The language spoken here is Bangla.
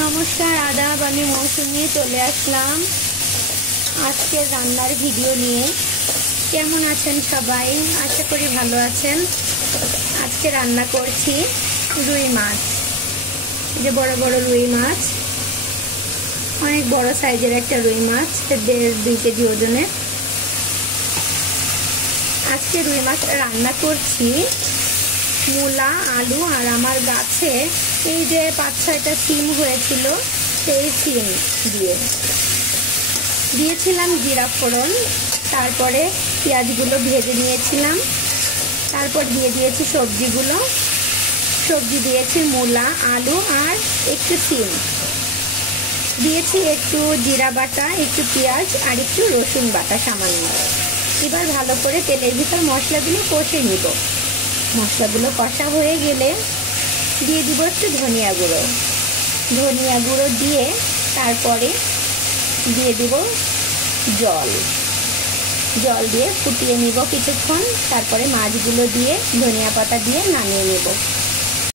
নমস্কার, আদাব। আমি মৌসুমি চলে আসলাম আজকে রান্নার ভিডিও নিয়ে। কেমন আছেন সবাই? আশা করি ভালো আছেন। আজকে রান্না করছি রুই মাছ। যে বড় বড় রুই মাছ, অনেক বড় সাইজের একটা রুই মাছ, 1.5-2 কেজি ওজনের। আজকে রুই মাছ রান্না করছি মূলা, আলু আর আমার গাছে এই যে 5-6টা সিম হয়েছিল, সেই সিম দিয়েছিলাম জিরা ফোড়ন। তারপরে পেঁয়াজগুলো ভেজে নিয়েছিলাম। তারপর দিয়ে দিয়েছি সবজি দিয়েছি মূলা, আলু আর একটু সিম দিয়েছি, একটু জিরা বাটা, একটু পেঁয়াজ আর একটু রসুন বাটা সামান্য। এবার ভালো করে তেলের ভিতর মশলাগুলো কষে নিব। মশলাগুলো কষা হয়ে গেলে দিয়ে দিব একটু ধনিয়া গুঁড়ো দিয়ে তারপরে দিয়ে দিব জল দিয়ে ফুটিয়ে নিব কিছুক্ষণ। তারপরে মাছগুলো দিয়ে ধনিয়া পাতা দিয়ে নামিয়ে নেব।